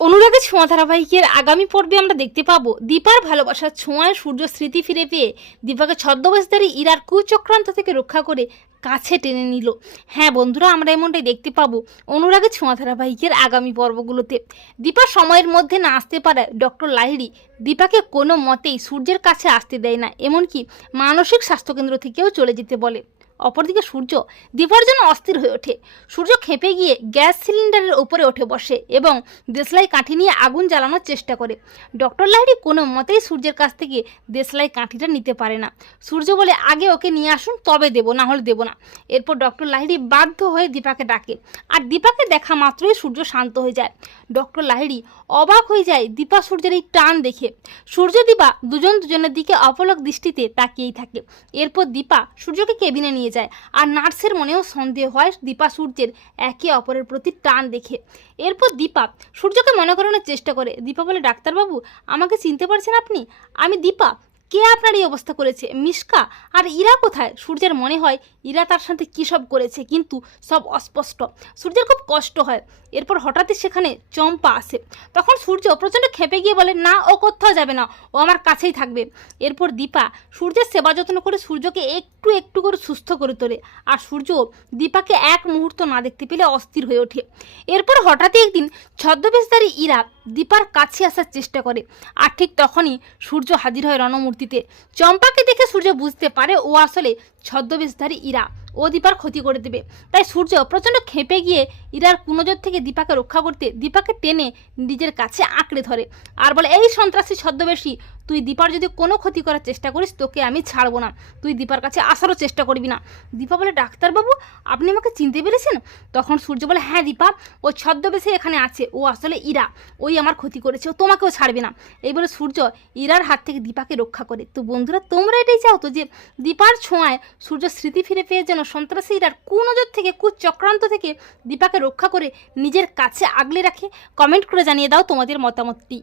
অনুরাগের ছোঁয়া ধারাবাহিকের আগামী পর্বে আমরা দেখতে পাবো দীপার ভালোবাসার ছোঁয়ায় সূর্য স্মৃতি ফিরে পেয়ে দীপাকে ছদ্মবেশধারী ইরার কুচক্রান্ত থেকে রক্ষা করে কাছে টেনে নিল। হ্যাঁ বন্ধুরা, আমরা এমনটাই দেখতে পাবো অনুরাগের ছোঁয়া ধারাবাহিকের আগামী পর্বগুলোতে। দীপা সময়ের মধ্যে না আসতে পারায় ডক্টর লাহিড়ি দীপাকে কোনো মতেই সূর্যের কাছে আসতে দেয় না, এমনকি মানসিক স্বাস্থ্যকেন্দ্র থেকেও চলে যেতে বলে। অপরদিকে সূর্য দীপার জন্য অস্থির হয়ে ওঠে। সূর্য খেপে গিয়ে গ্যাস সিলিন্ডারের উপরে উঠে বসে এবং দেশলাই কাঠি নিয়ে আগুন জ্বালানোর চেষ্টা করে। ডক্টর লাহিড়ি কোনো মতেই সূর্যের কাছ থেকে দেশলাই কাঠিটা নিতে পারে না। সূর্য বলে, আগে ওকে নিয়ে আসুন, তবে দেবো, না হলে দেবো না। এরপর ডক্টর লাহিড়ি বাধ্য হয়ে দীপাকে ডাকে। আর দীপাকে দেখা মাত্রই সূর্য শান্ত হয়ে যায়। ডক্টর লাহিড়ি অবাক হয়ে যায় দীপা সূর্যের এই টান দেখে। সূর্য দীপা দুজন দুজনের দিকে অপলক দৃষ্টিতে তাকিয়েই থাকে। এরপর দীপা সূর্যকে কেবিনে নিয়ে যায়। আর নার্সের মনেও সন্দেহ হয় দীপা সূর্যের। একে অপরের প্রতি টান দেখে। এরপর দীপা সূর্যকে মনে করানোর চেষ্টা করে। দীপা বলে, ডাক্তারবাবু, আমাকে চিনতে পারছেন আপনি? আমি দীপা। কে আপনার এই অবস্থা করেছে? মিশকা? আর ইরা কোথায়? সূর্যের মনে হয় ইরা তার সাথে কী সব করেছে, কিন্তু সব অস্পষ্ট। সূর্যের খুব কষ্ট হয়। এরপর হঠাৎই সেখানে চম্পা আসে। তখন সূর্য প্রচণ্ড খেপে গিয়ে বলে, না, ও কোথাও যাবে না। ও আমার কাছেই থাকবে। এরপর দীপা সূর্যের সেবা যত্ন করে সূর্যকে একটু একটু করে সুস্থ করে তোলে। আর সূর্য দীপাকে এক মুহূর্ত না দেখতে পেলে অস্থির হয়ে ওঠে। এরপর হঠাৎই একদিন ছদ্মবেশধারী ইরা দীপার কাছে আসার চেষ্টা করে। আর ঠিক তখনই সূর্য হাজির হয় রণমূর্তিতে। চম্পাকে দেখে সূর্য বুঝতে পারে ও আসলে ছদ্মবেশধারী ইরা। ও দীপার ক্ষতি করে দেবে। তাই সূর্য প্রচণ্ড খেপে গিয়ে ইরার কুনজর থেকে দীপাকে রক্ষা করতে দীপাকে টেনে নিজের কাছে আঁকড়ে ধরে। আর বলে, এই সন্ত্রাসী ছদ্মবেশী তুই দীপার যদি কোনো ক্ষতি করার চেষ্টা করিস, তোকে আমি ছাড়বো না। তুই দীপার কাছে আসারও চেষ্টা করবি না। দীপা বলে, ডাক্তারবাবু, আপনি আমাকে চিনতে পেরেছেন? তখন সূর্য বলে হ্যাঁ দীপা ও ছদ্মবেশে এখানে আছে। ও আসলে ইরা। ওই আমার ক্ষতি করেছে। ও তোমাকেও ছাড়বে না। এই বলে সূর্য ইরার হাত থেকে দীপাকে রক্ষা করে। তো বন্ধুরা, তোমরা এটাই চাও তো যে দীপার ছোঁয়ায় সূর্য স্মৃতি ফিরে পেয়ে যেন সন্ত্রাসী ইরার কুনজর থেকে, কুচক্রান্ত থেকে দীপাকে রক্ষা করে নিজের কাছে আগলে রাখে? কমেন্ট করে জানিয়ে দাও তোমাদের মতামতটি।